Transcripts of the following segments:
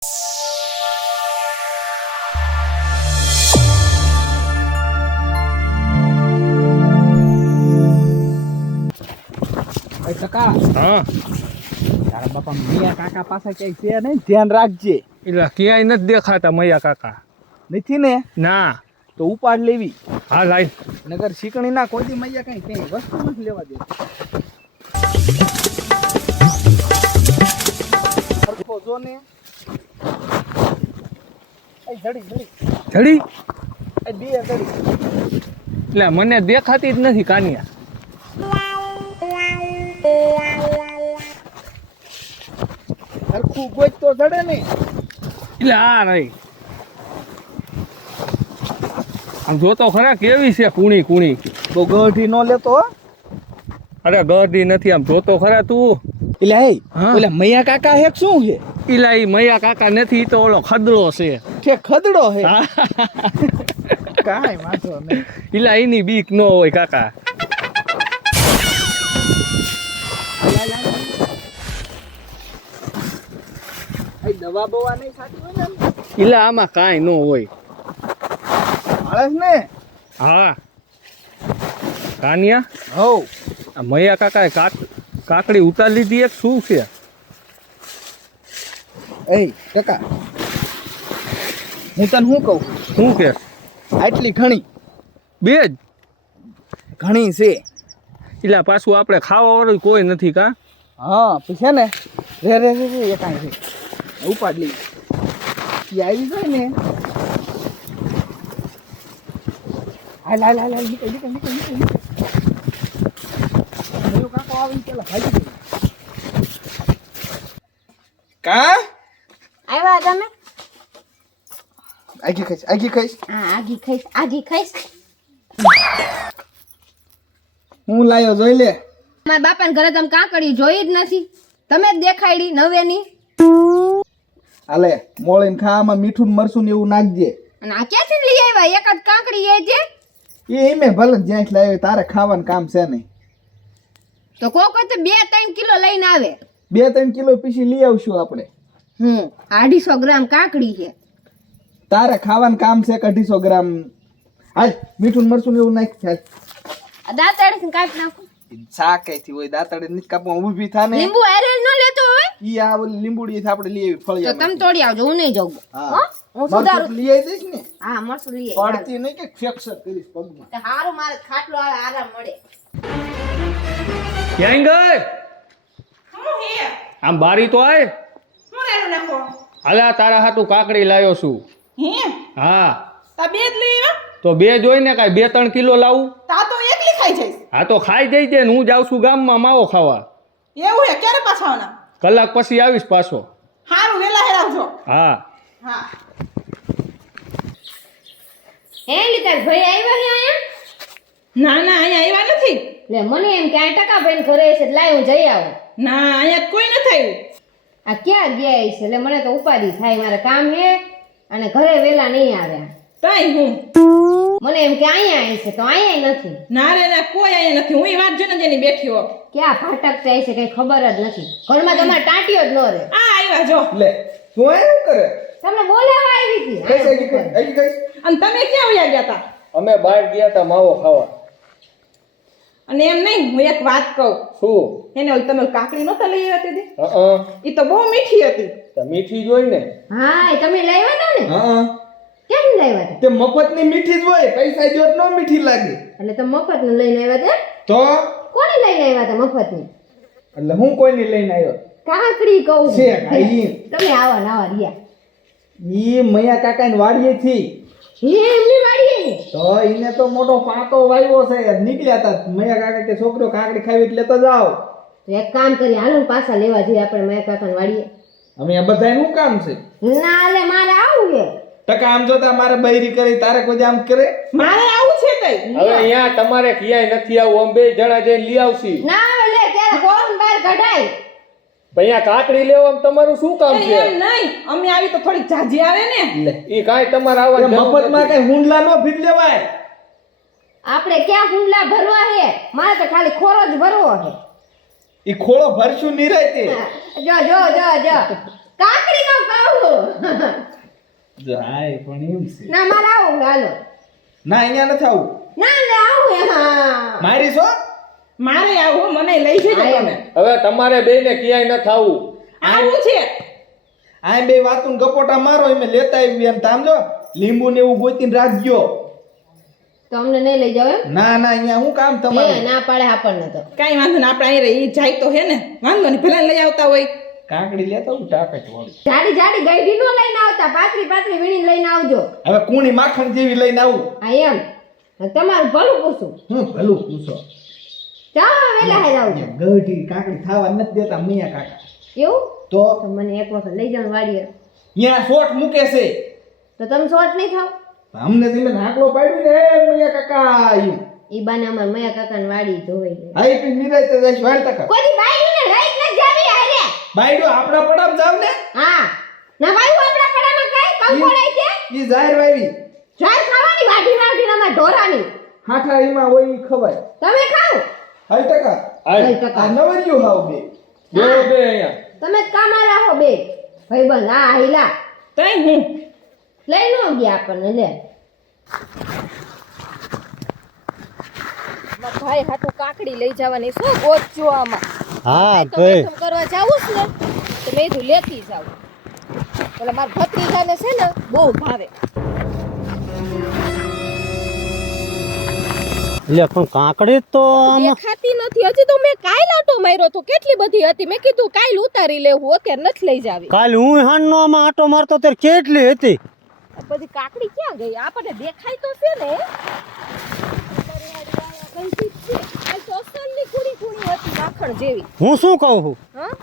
કાકા હા તારા બાપા મિયા કાકા પાસે કઈ છે નહીં, ધ્યાન રાખજે. એટલે ક્યાંય નથી દેખાતા મૈયા કાકા. નથી ને ના. તો ઉપાડ લેવી. હા લાઈ. નગર શીકણી ના કોઈ દી મૈયા કઈ કઈ વસ્તુ નથી લેવા દે. જો ને જડી જડી બે જડી એટલે મને દેખાતી જ નથી કાનિયા. હરખું ગોજ તો જડે ને. એટલે આ રહી. આમ જોતો ખરા કેવી છે કુણી કુણી. બહુ ગઢી નો લેતો હો. અરે ગરદી નથી, આમ જોતો ખરા તું. એટલે હે હા? ઓલા મૈયા કાકા હે કે શું છે? ઈલા ઈ મૈયા કાકા નથી, ઈ તો ઓલો ખદડો છે. કે ખદડો હે? હા. કાંઈ વાંધો નહીં. ઈલા એની બીક ન હોય કાકા. દવા બવા નહીં ખાતી હોય ને? ઈલા આમાં કાંઈ ન હોય. માણસ ને હા કાનિયા, હો આ મૈયા કાકાએ કાકડી ઉતારી લીધી એક શું છે? એ ટકા હું તને શું કહું, શું કે? આટલી ઘણી બે જ? ઘણી છે. એટલે પાછું આપણે ખાવા વાળું કોઈ નથી કા? હા પછી છે ને રે રે રે રે એકાઈ છે ઉપાડ લઈ ઈ આવી જાય ને. હાલ હાલ હાલ હાલ નીકળ નીકળ નીકળ નીકળ. મેરો કાકો આવીને પેલા ભાગી ગયો. કા આવ્યા તમે? આગી ખાઈશ આગી ખાઈશ. હા આઘી ખાઈશ. હું લાયો જોઈ લે. મારા બાપાને ઘરે તમે કાકડી જોઈ જ નથી, તમે જ દેખાડી નવેની. હાલે મોળીને ખાવામાં મીઠું ને મરચું ને એવું નાખજે. અને આ ક્યાંથી લઈ આવ્યા? એક જ કાકડી એ છે એ એમે ભલે જ્યાંથી લાવ્યો તારે ખાવાનું કામ છે નહીં. તો કોઈ તો 2-3 કિલો લઈને આવે. 2-3 કિલો પીસી લઈ આવશું આપણે. 250 ગ્રામ કાકડી છે. તારે ખાવાનું કામ છે 250 ગ્રામ. હાલ મીઠું ને મરચું ને એવું નાખ. હાલ આ દાંતરડી કાપી નાખો. શાક કઈથી હોય દાંતડે નથી કાપવા ઊભી થાને. લીંબુ એરેલ ન લેતો હોય ઈ આ ઓલી લીંબુડી આપણે લઈ આવી તો ફળિયા. તમે તોડી આવજો, હું નહીં જાઉં. હા હું સુધારું. લઈ આવી દઈશ ને. હા મરસું લઈ આવી. પડતી નહીં કે ફ્રેક્ચર કરીશ પગમાં. તો હારું મારે ખાટલો આવે, આરામ મળે. ક્યાંય ગઈ? આમ બારી તો આય. હાલા તારા હાટું કાકડી લાવ્યો છું. હા તો બે જોઈ ને કાંઈ 2-3 કિલો લાવું. હા તો ખાઈ જઈ ને હું જાઉં છું ગામમાં માવો ખાવા. એવું હે? ક્યારે પાછા આવવાના? કલાક પછી આવીશ પાછો. હારું વેલા હેરાવજો. હા હા હે લીધા ભાઈ આવ્યા છે અહીંયા? ના અહીંયા આવ્યા નથી. લે મને એમ કે આ ટકા ભાઈ ઘરે છે એટલે લાય હું જઈ આવું. ના અહીંયા કોઈ નથી આવ્યું. આ ક્યાં ગયા છે? એટલે મને તો ઉપાધિ થાય, મારે કામ હે અને ઘરે વેલા નહીં આવ્યા. તઈ હું મને એમ કે અહીંયા આવી છે તો અહીંયા નથી. ના રે ના કોઈ અહીંયા નથી. હું વાત જોઈને જેની બેઠી હો. ક્યાં ફાટકતા છે કઈ ખબર જ નથી. ઘરમાં તમારે ટાંટીઓ જ ન રહે. આ આવ્યા જો. લે તું આ શું કરે? તમને બોલાવા આવી હતી. કઈ આગી કઈ આગી કઈ. અને તમે ક્યાં વયા ગયા હતા? અમે બહાર ગયા તા માવો ખાવા. અને એમ નહીં, હું એક વાત કહું. શું? એને ઓલી તમે ઓલી કાકડી નહોતા લઈ આવ્યા તે? હા એ તો બહુ મીઠી હતી. તો મીઠી જોઈ ને. હા એ તમે લાવ્યા હતા ને? હા ક્યાંથી લાવ્યા હતા? તે મફતની મીઠી જ હોય, પૈસા જો ન મીઠી લાગે. એટલે તમે મફત નું લઈને આવ્યા હતા? તો કોને લઈને આવ્યા હતા મફત ની? એટલે હું કોઈની લઈને આવ્યો કાકડી કહું છે ભાઈ. તમે આવા નવા રહ્યા. ઈ મૈયા કાકાની વાડીએ થી હે એમની વાડીએ ને? તો એને તો મોટો પાકો વાવ્યો છે. નીકળ્યા હતા મૈયા કાકા કે છોકરો કાકડી ખાવી એટલે લેતા જાઓ. તો એક કામ કરી હાલો ને પાછા લેવા જઈએ આપણે માયા કાકાની વાડીએ. અમે આ બધાયનું શું કામ છે? ના લે મારે આવું છે. ટકા આમ જોતા મારે બૈરી કરી તારે કોઈ આમ કરે? મારે આવું છે તઈ. હવે અહીંયા તમારે ક્યાંય નથી આવું. અમે બે જણા જઈને લઈ આવશી. ના લે ત્યારે કોણ બહાર કઢાય. અહીંયા કાકડી લેવા તમારું શું કામ છે? એમ નહીં, અમે આવી તો થોડીક જાજી આવે ને. લે ઈ કાંઈ તમારે આવવા મફતમાં કઈ હુંડલા નો ફીટ લેવાય. આપણે ક્યાં હુંડલા ભરવા છે? મારે તો ખાલી ખોરો જ ભરવો છે. ઈ ખોળો ભરશું નિરાયતે. જો જો જો જો કાકડી નો કહું. જો આય પણ એમ છે ના મારે આવું હાલો. ના અહીંયા નથી આવું ના લે આવું હા. મારી છો મારે આવું મને લઈ જજો તમે હવે તમારે બેને ક્યાંય ન થાવું. આવું છે આ બે વાતું ગપોટા મારો એમે લેતા આવી એમ તામ જો લીંબુ ને એવું ગોતીને રાખજો. તો અમને નહીં લઈ જાવ એમ? ના ના અહીંયા હું કામ એ તમારે ના પાડે આપણને તો. કાઈ વાંધો ને આપણે અહીં રહી જાય તો હે ને વાંધો નહીં ભલે લઈ આવતા હોય કાકડી લેતા હું ટાકટ વાળી જાડી જાડી ગઈઢી નો લઈને આવતા, પાતળી પાતળી વીણી લઈને આવજો. હવે કુણી માખણ જેવી લઈને આવું. હા એમ તમારું ભલું પૂછું. હું ભલું પૂછો જાઓ વેલા હાલ આવજો. ગઢી કાકડી ખાવા નથી દેતા મિયા કાકા એવું તો તો મને એક વખત લઈ જાવ વાડીએ. અહીંયા શોટ મૂકે છે તો તમે શોર્ટ નહીં થાવ. અમને તમે નાકલો પાડ્યું ને એ મિયા કાકા એમ. ઈ બાને અમાર મયા કાકાની વાડી જોઈ લે. હાઈ પી નિરાતે જઈશ વાળ ટકા કોઈ બાયડીને લઈ જ ન જાવી હારે. બાયડો આપણા પડામ જાવ ને હા ના વાયુ આપણા પડામાં કાઈ કંકોડાય છે. ઈ જાહેર વાવી જાર ખાવાની વાડી વાડીનામાં ઢોરાની. હાઠા ઈમાં હોય ઈ ખવાય. તમે ખાઓ. હાઈ ટકા હાલ. આ નવરિયું હાવ બે બે બે અહીંયા. તમે જ કામા રાખો બે ભાઈબંધ. હા હિલા તઈ હું લઈ નો ગયા આપણને લે. ભાઈ હાટુ કાકડી લઈ જવાની શું ગોતજો આમાં. હા તો મેથમ કરવા જાવું છે ને તો મેં કીધું લેતી જાવ. એટલે મારા ભત્રીજાને છે ને બહુ ભાવે. લે પણ કાકડી તો આમાં દેખાતી નથી હજી તો મેં કાલ આટો માર્યો તો કેટલી બધી હતી મેં કીધું કાલ ઉતારી લેવું અત્યારે નથી લઈ જાવી. કાલ હું હાનનો આમાં આટો મારતો ત્યારે કેટલી હતી. આ બધી કાકડી ક્યાં ગઈ આપણને દેખાય તો છે ને. આ તો અસલની કુડી કુડી હતી માખણ જેવી. હું શું કહું છું હા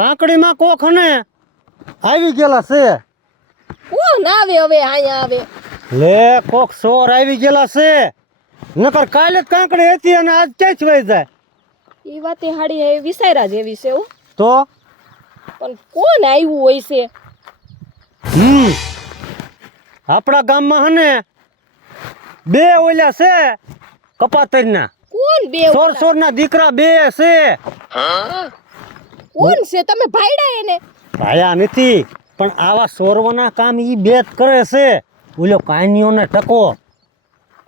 કાકડીમાં કોક ને આવી ગયેલા છે. કોણ આવે હવે અહીંયા આવે. લે કોક સોર આવી ગયેલા છે. નકર કાલે જ કાકડી હતી અને આજ ક્યાં વહી જાય. એ વાતે હાડી હે વિસાયરા જેવી છે એવું. તો પણ કોણ આવ્યું હોય છે. આપણા ગામમાં હને બે ઓલ્યા છે કપાતરના. કોણ બે સોર સોર ના દીકરા બે છે. કોણ છે તમે ભાઈડા એને. ભાયા નથી પણ આવા સોરવાના કામ ઈ બે જ કરે છે. ઓલો કાનીઓને ટકો.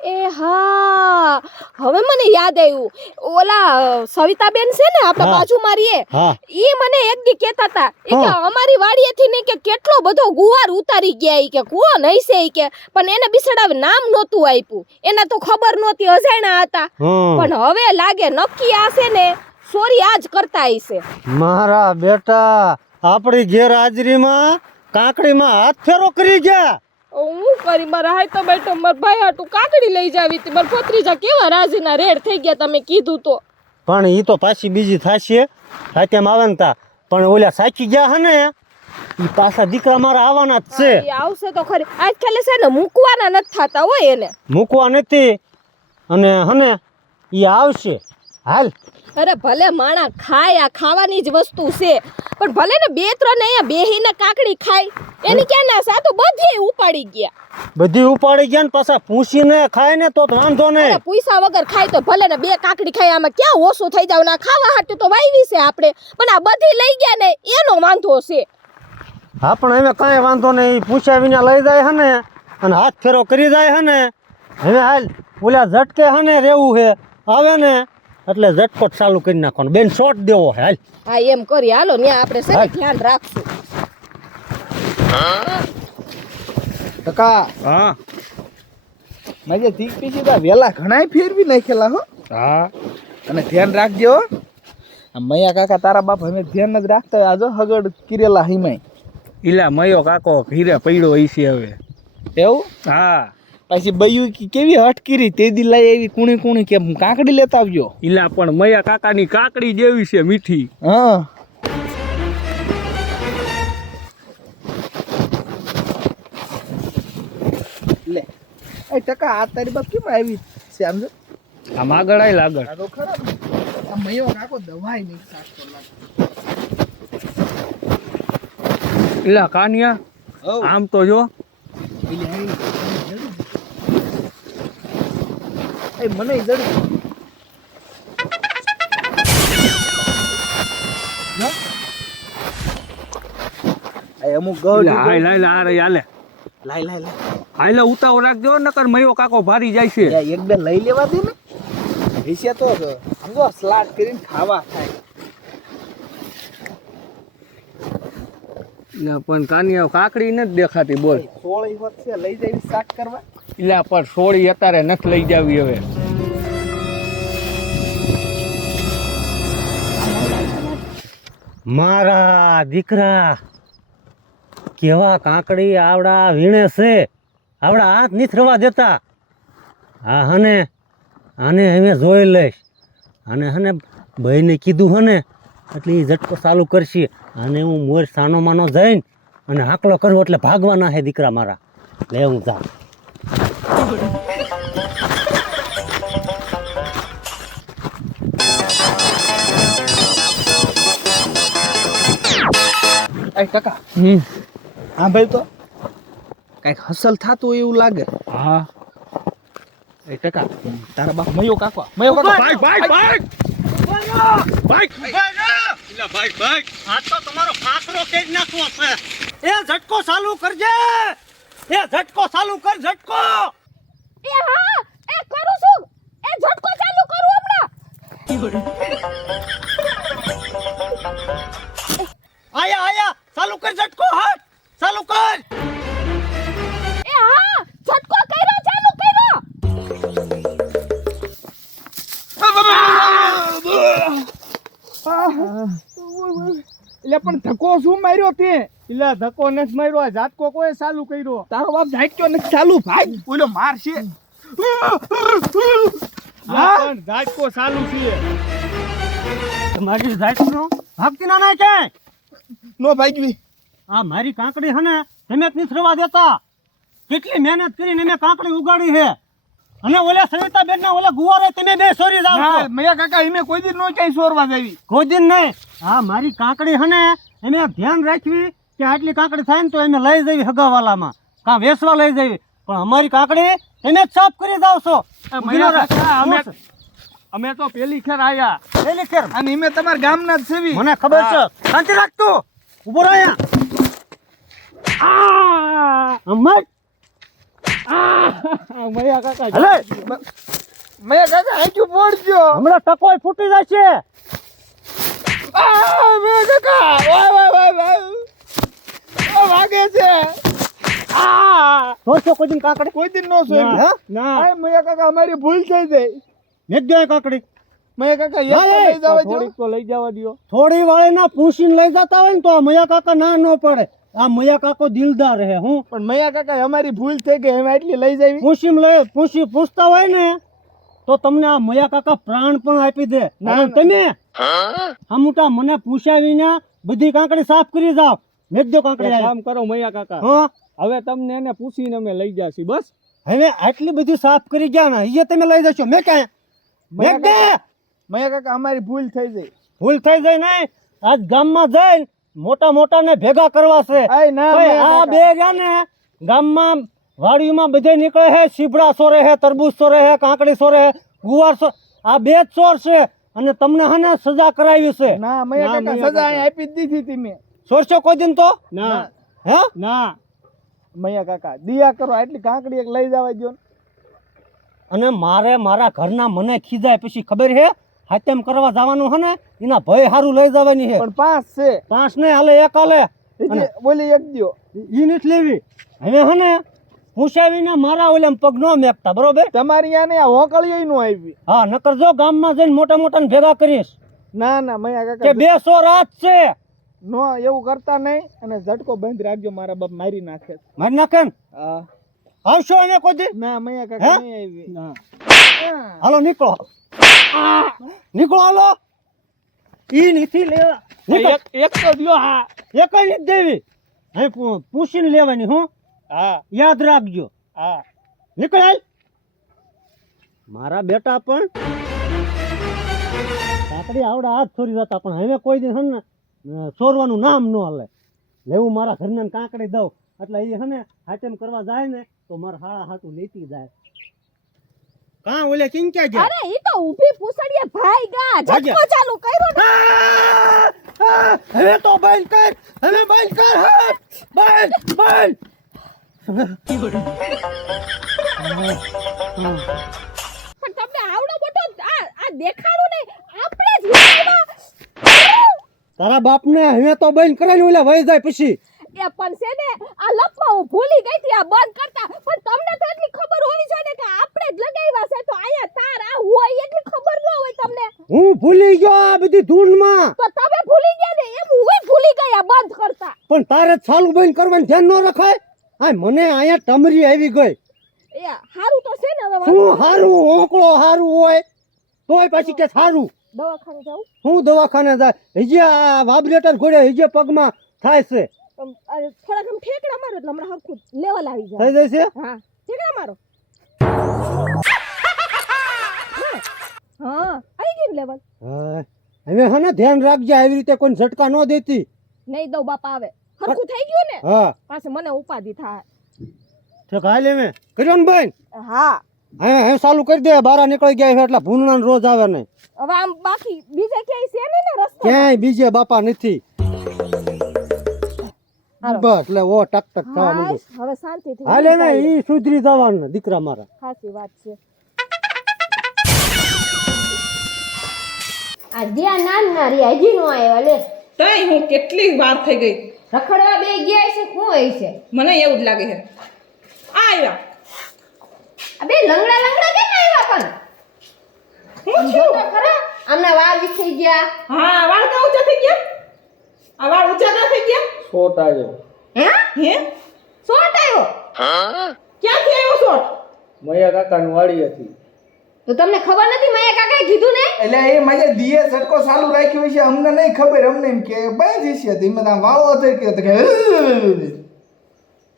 એ હા હવે મને યાદ આવ્યું ઓલા સવિતાબેન છે ને આપણા હા. બાજુમાં રહીએ હા ઈ મને એક દી કહેતા હતા ઈ કે હા. અમારી વાડીએથી ને કે કેટલો બધો ગુવાર ઉતારી ગયા ઈ કે કોણ હશે ઈ કે પણ એને બિસડા નામ નહોતું આપ્યું એને તો ખબર નહોતી અજાણ્યા હતા હમ. પણ હવે લાગે નક્કી આ છે ને સોરી આજ કરતા હશે. મારા બેટા આપણી ગેરહાજરીમાં કાકડીમાં હાથ ફેરો કરી ગયા. હું કરી મારા હાય તો બેઠો મારા ભાઈ હાટું કાકડી લઈ જાવી હતી મારા ભત્રીજા કેવા રાજીના રેડ થઈ ગયા તમે કીધું તો. પણ ઈ તો પાછી બીજી થાશે સાચેમ આવે ને તા પણ ઓલા સાચી ગયા હે ને ઈ પાછા દીકરા મારા આવવાના જ છે. એ આવશે તો ખરી આજકાલ છે ને મૂકવાના નથી થતા હોય એને. મૂકવા નથી અને હને ઈ આવશે. હાલ અરે ભલે માણા ખાય આ ખાવાની જ વસ્તુ છે પણ ભલે ને બે ત્રણ અહીંયા બેહીને કાકડી ખાય એની ક્યાં ના સા તો બધી ઉપાડી ગયા. બધી ઉપાડી ગયા ને પાછા પૂછીને ખાય ને તો વાંધો નહીં. અરે પૈસા વગર ખાય તો ભલે ને બે કાકડી ખાય આમાં ક્યાં ઓછું થઈ જાવ ના ખાવા હાટું તો વાવી છે આપણે પણ આ બધી લઈ ગયા ને એનો વાંધો છે. હા પણ હવે કાંઈ વાંધો નહીં. ઈ પૂછ્યા વિના લઈ જાય હે ને અને હાથ ફેરો કરી જાય હે ને. હવે હાલ ઓલા ઝટકે હે ને રહેવું છે આવે ને એટલે ઝટપટ ચાલુ કરી નાખવાનો. બેન શોટ દેવો હે. હાલ હા એમ કરી હાલો ત્યાં આપણે છે ને હા. ધ્યાન રાખશું. ટકા હા મજે તીક પીછી તા વેલા ઘણાય ફેરવી નાખેલા હો. હા અને ધ્યાન રાખજો હો. આ મયા કાકા તારા બાપ અમે ધ્યાન જ રાખતા હોય. આજો હગડ કિરેલા હિમાય ઈલા મયો કાકો ઘીરે પડ્યો હશે હવે. એવું હા પછી બયું કેવી હટકીરી તે દી લઈ આવી કુણી કુણી કેમ કાકડી લેતા આવજો. ઈલા પણ મયા કાકાની કાકડી જેવી છે મીઠી. હા લે એ ટકા આ તારી બાપ કેમ આવી છે આમ જો આમ આગળ આય આગળ. આ તો ખરા ને. આ મયો કાકો દવાઈ નહીં સાચતો લાગે. ઈલા કાનિયા હઉ આમ તો જો પેલી આવી એ મને જડી આ અમુક ગઢ હાય લાય આ રહી હાલે લાય લાય લાય હાલે ઉતાવ રાખજો નકર મયો કાકો ભારી જાય છે યા એક બે લઈ લેવા દે ને વિશે તો સમજો સ્લાડ કરીને ખાવા થાય એટલે પણ કાનિયા કાકડી નથી દેખાતી બોલ 16 વખત છે લઈ જઈ શાક કરવા એટલે પર સોળી અત્યારે નથી લઈ જાવી હવે મારા દીકરા કેવા કાંકડી આવડા વીણે છે આવડા હાથ નીથરવા દેતા હા હને આને હવે જોઈ લઈશ અને હને ભાઈને કીધું હને એટલે એ ઝટકો ચાલુ કરશે અને હું મોર સાનો માનો જઈને અને હાકલો કરવો એટલે ભાગવાના હે દીકરા મારા લે હું જા એ કાકા હા ભાઈ તો કઈક હસલ થાતું હોય એવું લાગે હા એ કાકા તારા બાપ મયો કાકો ભાઈ ભાઈ ભાઈ ભાઈ આ તો તમારો કાકરો કેજ નાખવો છે એ ઝટકો ચાલુ કરજે એ ઝટકો ચાલુ કર ઝટકો એ હા એ કરું છું એ ઝટકો ચાલુ કરું હમણાં આયા ચાલુ કર ઝટકો હાથ ચાલુ કર એ હા ઝટકો કર્યો ચાલુ કર્યો એટલે પણ ધક્કો શું માર્યો તે એટલે ધક્કો નથી માર્યો આ ઝાટકો કોઈ ચાલુ કર્યો તારો બાપ ઝાટક્યો નથી ચાલુ ભાઈ ઓલો માર છે પણ ઝાટકો ચાલુ છે મારી ઝાટનો ભાગતી ના ક્યાંય નો ભાગવી આ મારી કાંકડી હે ને તમે જ નીથરવા દેતા કેટલી મહેનત કરીને મેં કાંકડી ઉગાડી છે અને ઓલા સવિતાબેન ના ઓલા ગુવારે તમે બે સોરી જાવ છો મયા કાકા એમે કોઈ દી નો ક્યાંય સોરવા જાવી કોઈ દિન નહીં આ મારી કાંકડી હે ને એને ધ્યાન રાખવી કે આટલી કાંકડી થાય ને તો એને લઈ જવી હગાવાલામાં કાં વેચવા લઈ જવી પણ અમારી કાંકડી એને જ સાફ કરી જાવ છો મયા કાકા, અમે તો પેલી ખેર આયા પેલી ખેર અને એમે તમારા ગામના જ સેવી મને ખબર છે શાંતિ રાખતું ઉભો રહો અહીંયા અમર મયા કાકા હલે મયા કાકા આંચું પડજો હમણાં ટકોય ફૂટી જાય છે મયા કાકા વાય વાગે છે તો કોઈ દિન કાકડી કોઈ દિન નો સોરી ના, ના આ મયા કાકા અમારી ભૂલ થઈ જાય ને જ જાય કાકડી મયા કાકા ના, યાદ લઈ જાવ થોડીક તો લઈ જવા દ્યો થોડી વાળીના પૂછીને લઈ જતા હોય ને તો આ મયા કાકા ના ન પડે આ મયા કાકો દિલદાર હે હું પણ મયા કાકા અમારી ભૂલ થઈ ગઈ અમે એટલી લઈ જાવી પૂછતા હોય ને તો તમને આ મયા કાકા પ્રાણ પણ આપી દે ના, તમે હમુટા મને પૂછ્યા વિના બધી કાંકડી સાફ કરી જાવ મેઘજો કાંકડી એક આવ્યા. કામ કરો મયા કાકા હા હવે તમને એને પૂછીને અમે લઈ જાશી બસ હવે આટલી બધી સાફ કરી ગયા ને એ તમે લઈ જશો મેં ક્યાં મેઘ દે મયા કાકા અમારી ભૂલ થઈ જાય ભૂલ થઈ જાય નહીં આજ ગામમાં જઈને મોટા ને ભેગા કરવા છે આય ના ભાઈ, મયા આ કાકા. બે રહ્યા ને ગામમાં વાડીમાં બધે નીકળે છે સીબડા સોરે છે તરબૂચ સોરે છે કાંકડી સોરે છે ગુવાર સોરે આ બે જ ચોર છે અને તમને હને સજા કરાવી છે ના મયા ના, કાકા મયા સજા કાકા. અહીં આપી જ દીધી તમે સોરશો કોઈ દિન તો ના હે ના મયા કાકા દિયા કરો આટલી કાંકડી એક લઈ જવા દો ને. અને મારે મારા ઘરના મને ખીજાય પછી ખબર છે હાથેમ કરવા જવાનું હે ને એના ભય હારું લઈ જવાની છે પણ 5 છે પાંચ ને હાલે એક હાલે એટલે બોલી એક દ્યો ઈ નથી લેવી હવે હે ને પૂછાવીને મારા ઓલે પગ નો મેકતા બરોબર તમારી યા ને આ હોકળીએ નો આવી હા નકર જો ગામમાં જઈને મોટા ને ભેગા કરીશ ના ના મયા કે કાકા 200 રાત છે નો એવું કરતા નહીં અને ઝટકો બંધ રાખજો મારા બાપ મારી નાખે છે. મારી નાખે ને હા આવશો અમે કોઈ દી ના મયા કાકા હે? નહીં આવી ના હાલો નીકળો નીકળો હાલો ઈ નથી લેવા નીકળો. એક તો દ્યો હા એ કઈ નથી દેવી અહીં પૂછીને લેવાની હું હા યાદ રાખજો હા નીકળ હાલ. મારા બેટા પણ કાકડી આવડા હાથ છોરી જતા પણ હવે કોઈ દિન હે ને છોરવાનું નામ ન હાલે લેવું મારા ઘરને કાંકડી દઉં એટલે એ હે ને હાચમ કરવા જાય ને તો મારા હાળા હાથું લેતી જાય કાં ઓલે કિંગ ક્યાં ગયા અરે ઈ તો ઊભી પૂછડીએ ભાઈ ગા ઝટકો ચાલુ કર્યો ને હવે તો બંધ કર હવે બંધ કર બંધ બંધ પણ તમને આવડો મોટો આ દેખાડું નહીં આપણે જ લાવ્યા. તારા બાપને હવે તો બંધ કરાય ને ઓલા વહી જાય પછી એ પણ છે ને આ લપમાં હું ભૂલી ગઈ હતી આ બંધ કરતા પણ તમને તો એટલી ખબર હોવી જોઈએ ને કે આપણે જ લગાવ્યા છે તો અહીંયા તાર આ હોય એટલી ખબર ન હોય તમને હું ભૂલી ગયો આ બધી ધૂનમાં તો તમે ભૂલી ગયા ને એમ હું ભૂલી ગયા બંધ કરતા. પણ તારે ચાલુ બંધ કરવાનું ધ્યાન ન રખાય આ મને અહીંયા ટમરી આવી ગઈ એ હારું તો છે ને હવે શું હારું ઓંકળો હારું હોય તોય પછી કે સારું દવાખાને જાઉં હું દવાખાને જાય હજી આ વાબ્રેટર ઘોડે હજી પગમાં થાય છે થોડાક આમ ઠેકડા મારો એટલે હમણાં હરખું લેવલ આવી થઈ જાય. જશે હા ઠેકડા મારો. હા આવી ગયું લેવલ. હા હવે હે ને ધ્યાન રાખજે આવી રીતે કોઈ ઝટકા ન દેતી નહીં દઉં બાપા આવે હરખું થઈ ગયું ને હા પાછું મને ઉપાધિ થાય. તો કાલે મેં કર્યો ને બેન હા હવે ચાલુ કરી દે બારા નીકળી ગયા છે એટલે ભૂંડણા રોજ આવે નહીં હવે આમ બાકી બીજે ક્યાંય છે નહીં ને રસ્તો. ક્યાંય બીજે બાપા નથી હાલો. બસ એટલે ઓ ટક ટક થવા માંડ્યું હાશ, હવે શાંતિથી હાલે ને ઈ સુધરી જવાનું દીકરા મારા સાચી વાત છે. આ જ્યાં નાના રહ્યા હજી નો આવ્યા લે તઈ હું કેટલી વાર થઈ ગઈ, રખડવા બે ગયા છે શું હોય છે મને એવું જ લાગે છે. આ આવ્યા. આ બે લંગડા લંગડા કેમ આવ્યા પણ હું જો છું? તો ખરા આમના વાળ વિખરી ગયા હા, વાળ કા ઊંચા થઈ ગયા? આ વાળ ઊંચા ના થઈ ગયા? શોટ આવ્યો હે હે? શોટ આવ્યો ક્યાંથી આવ્યો શોટ? મૈયા કાકાની વાડી હતી. તો તમને ખબર નથી માયા કાકાએ કીધું ને એટલે એ મારે દીએ ઝટકો ચાલુ રાખ્યો છે અમને નહીં ખબર અમને એમ કે બાઈ જશે તો એમાં આમ વાવો થઈ ગયો તો કે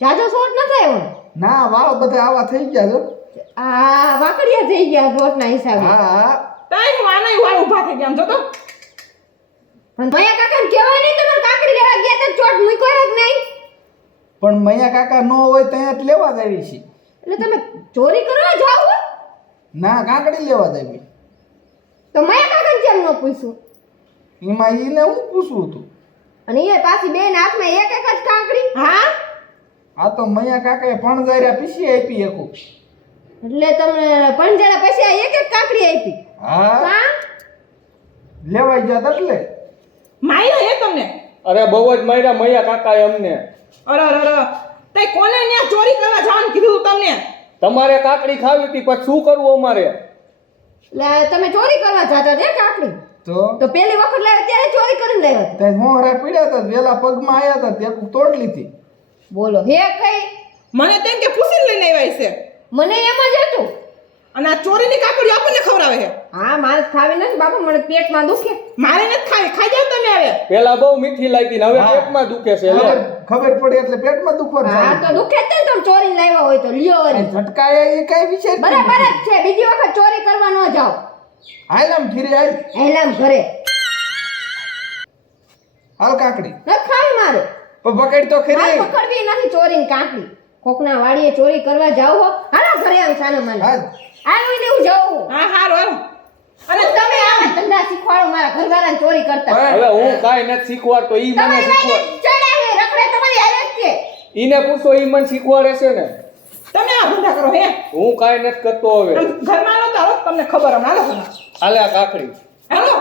જાજો શોટ ન થયો ના વાવ બધા આવા થઈ ગયા છો આ વાકડિયા થઈ ગયા શોટના હિસાબે હા હા તઈ હું આના વાળ ઊભા થઈ ગયા, આમ જો તો. પણ માયા કાકાને કહેવાય નહીં તમારે કાકડી લેવા ગયા તો ચોટ મૂક્યો હે કે નહીં પણ મૈયા કાકા ન હોય ત્યાં જ લેવા જ આવી છે એટલે તમે ચોરી કરવા જાવ હો? ના કાકડી લેવા જ આવી તો માયા કાકાને કેમ ન પૂછ્યું એમાં એને હું પૂછવું હતું અને એ પાછી બેન હાથમાં એક એક જ કાકડી હા, આ તો મૈયા કાકાએ ફણજાર્યા પીસી આપી એકું એટલે તમને પંજાળા પછી આ એક એક કાકડી આપી હા કા લેવાઈ ગયા એટલે માર્યો હે તમને? અરે બહુ જ માર્યા મૈયા કાકાએ અમને. અરે અરે અરે, તઈ કોને ન્યા ચોરી કરવા જવાનું કીધું તમને? તમારે કાકડી ખાવી હતી પછી શું કરવું અમારે? એટલે તમે ચોરી કરવા જતા ને કાકડી તો પેલી વખત લાવ્યા ત્યારે ચોરી કરીને લાવ્યા હતા ત્યાં મોહરા પીડ્યા હતા વેલા પગમાં આવ્યા હતા ત્યાં તોડ લીધી બોલો હે કઈ મને તેમ કે પૂછીને લઈને આવ્યા છે. મને એમ જ હતું અને આ ચોરીની કાકડી આપણને ખવડાવે છે. હા મારે ખાવી નથી બાપા મને પેટમાં દુખે મારે નથી ખાવી, ખાઈ જાવ તમે હવે. પેલા બહુ મીઠી લાગી ને હવે હા. પેટમાં દુખે છે લે. ખબર પડી એટલે પેટમાં દુખવાનું હા તો દુખે જ ને તમે ચોરી લાવ્યા હોય તો લ્યો વળી ઝટકાયા એ કઈ વિશે જ નહીં. બરાબર જ છે બીજી વખત ચોરી કરવા ન જાઓ હાલ આમ ઘીરે હાલ એલામ ઘરે હાલ કાકડી ન ખાવી મારે પણ પકડ તો આ ખરી પકડવી નથી ચોરીની કાકડી કોકના વાડીએ ચોરી કરવા જાવ હો હાલો ઘરે આમ સાનો માનો હાલ આવું ને હું જાઉં હા, હારું હારું. અને તમે આવા ધંધા શીખવાડો મારા ઘરવાળાને ચોરી કરતા હવે હું કાંઈ નથી શીખવાડતો ઈ મને તમારી શીખવાડ. વાડી ચડાવે રખડે તમારી હારે જ છે ઈને પૂછો ઈ મને શીખવાડે છે ને. તમે આ ધંધા કરો હે? હું કાંઈ નથી કરતો હવે. આમ ઘરમાં આવો તો હાલો, તમને ખબર હમણાં. હાલો ઘરમાં. હાલે આ કાકડી. હાલો.